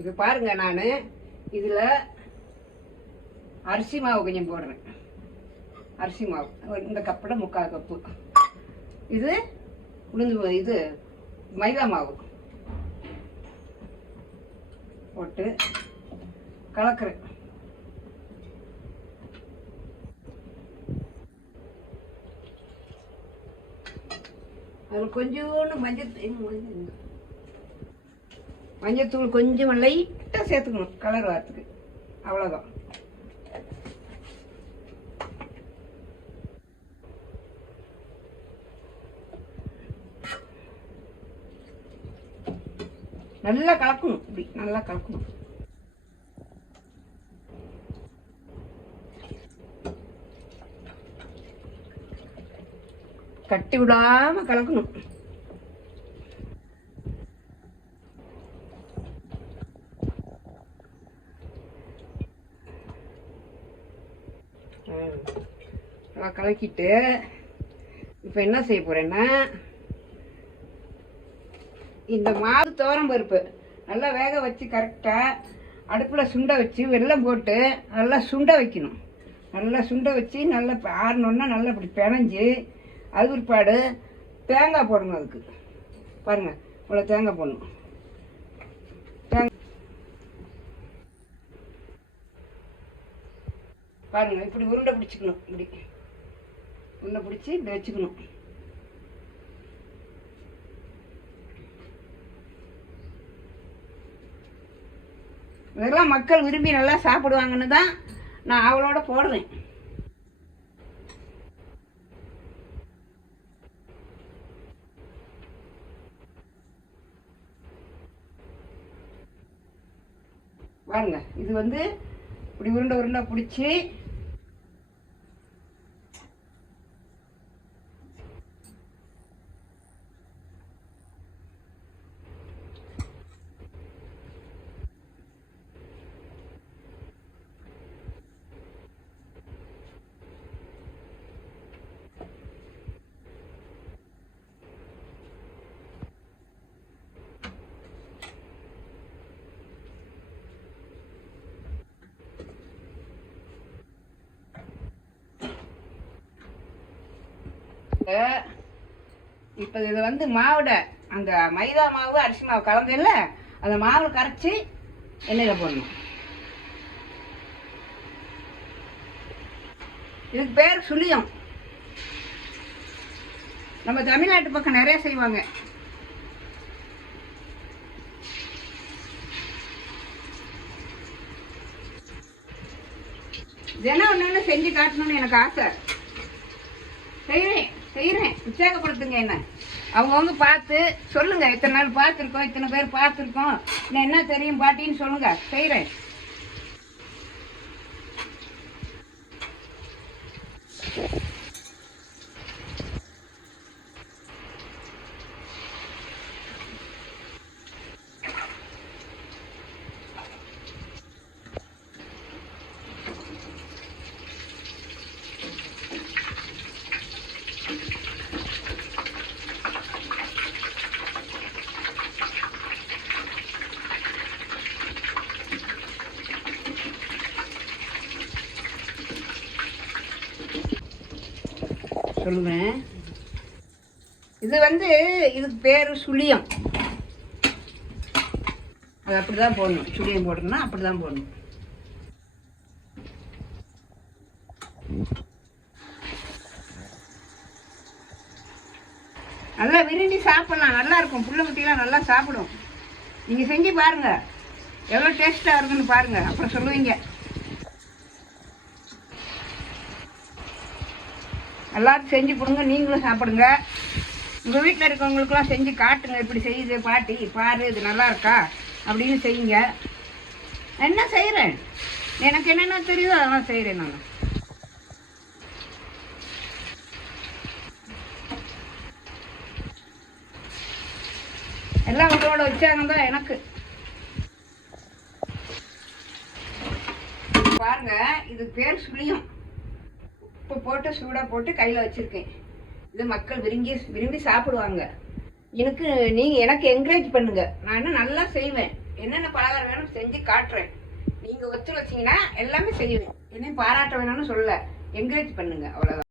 இப்போ பாருங்க, நான் இதில் அரிசி மாவு கொஞ்சம் போடுறேன். அரிசி மாவு இந்த கப்பில் 3/4 கப்பு. இது உளுந்து இது மைதா மாவு போட்டு கலக்கிறேன். அதில் கொஞ்சோண்டு மஞ்சத்தூள் கொஞ்சம் லைட்டாக சேர்த்துக்கணும் கலர் வரத்துக்கு, அவ்வளோதான். நல்லா கலக்கணும், இப்படி நல்லா கலக்கணும். கட்டி விடாம கலக்கணும். கலக்கிட்டு இப்போ என்ன செய்ய போறேன்னா, இந்த மாவு துவரம் பருப்பு நல்லா வேக வச்சு கரெக்டாக அடுப்பில் சுண்ட வச்சு வெல்லம் போட்டு நல்லா சுண்ட வைக்கணும். நல்லா சுண்ட வச்சு நல்லா ஆறணுன்னா நல்லா இப்படி பிணைஞ்சு அது பிற்பாடு தேங்காய் போடணும். அதுக்கு பாருங்கள், இவ்வளோ தேங்காய் போடணும். பாருங்கள், இப்படி உருண்டை பிடிச்சிக்கணும். இப்படி உருண்டை பிடிச்சி இப்படி வச்சுக்கணும். இதெல்லாம் மக்கள் விரும்பி நல்லா சாப்பிடுவாங்கன்னு தான் நான் அவளோட போடுறேன். பாருங்க, இது இப்படி உருண்டை உருண்டை பிடிச்சி இப்போ இது மாவுட அந்த மைதா மாவு அரிசி மாவு கலந்தில்ல, அந்த மாவு கரைச்சி எண்ணெயில் போடணும். இதுக்கு பேர் சுழியம். நம்ம தமிழ்நாட்டு பக்கம் நிறைய செய்வாங்க. தினம் ஒன்று செஞ்சு காட்டணும்னு எனக்கு ஆசை. செய்கிறேன் உற்சாகப்படுத்துங்க. என்ன அவங்கவுங்க பார்த்து சொல்லுங்க, இத்தனை நாள் பார்த்துருக்கோம், இத்தனை பேர் பார்த்துருக்கோம், நான் என்ன தெரியும் பாட்டின்னு சொல்லுங்க. செய்கிறேன். சொல்லுவேன். இது இதுக்கு பேர் சுழியம். அது அப்படிதான் போடணும். சுழியம் போடணும்னா அப்படிதான் போடணும். நல்லா விரும்பி சாப்பிடலாம், நல்லா இருக்கும். புள்ள குட்டிலாம் நல்லா சாப்பிடும். நீங்கள் செஞ்சு பாருங்க, எவ்வளோ டேஸ்ட்டாக இருக்குன்னு பாருங்க, அப்புறம் சொல்லுவீங்க. எல்லாரும் செஞ்சு கொடுங்க, நீங்களும் சாப்பிடுங்க. உங்கள் வீட்டில் இருக்கவங்களுக்குலாம் செஞ்சு காட்டுங்க, இப்படி செய்யுது பாட்டி பாரு, இது நல்லா இருக்கா அப்படின்னு செய்யுங்க. என்ன செய்கிறேன், எனக்கு என்னென்ன தெரியுதோ அதெல்லாம் செய்கிறேன். நான் எல்லாம் உங்களோட உற்சாகம் தான் எனக்கு. பாருங்க, இது பேர் சுழியம். உப்பு போட்டு சூடாக போட்டு கையில் வச்சுருக்கேன். இது மக்கள் விரும்பி சாப்பிடுவாங்க. எனக்கு என்கரேஜ் பண்ணுங்க. நான் நல்லா செய்வேன். என்னென்ன பலகாரம் வேணும் செஞ்சு காட்டுறேன். நீங்கள் ஒத்துழைச்சிங்கன்னா எல்லாமே செய்வேன். என்னையும் பாராட்ட வேணும்னு சொல்ல, என்கரேஜ் பண்ணுங்க, அவ்வளோதான்.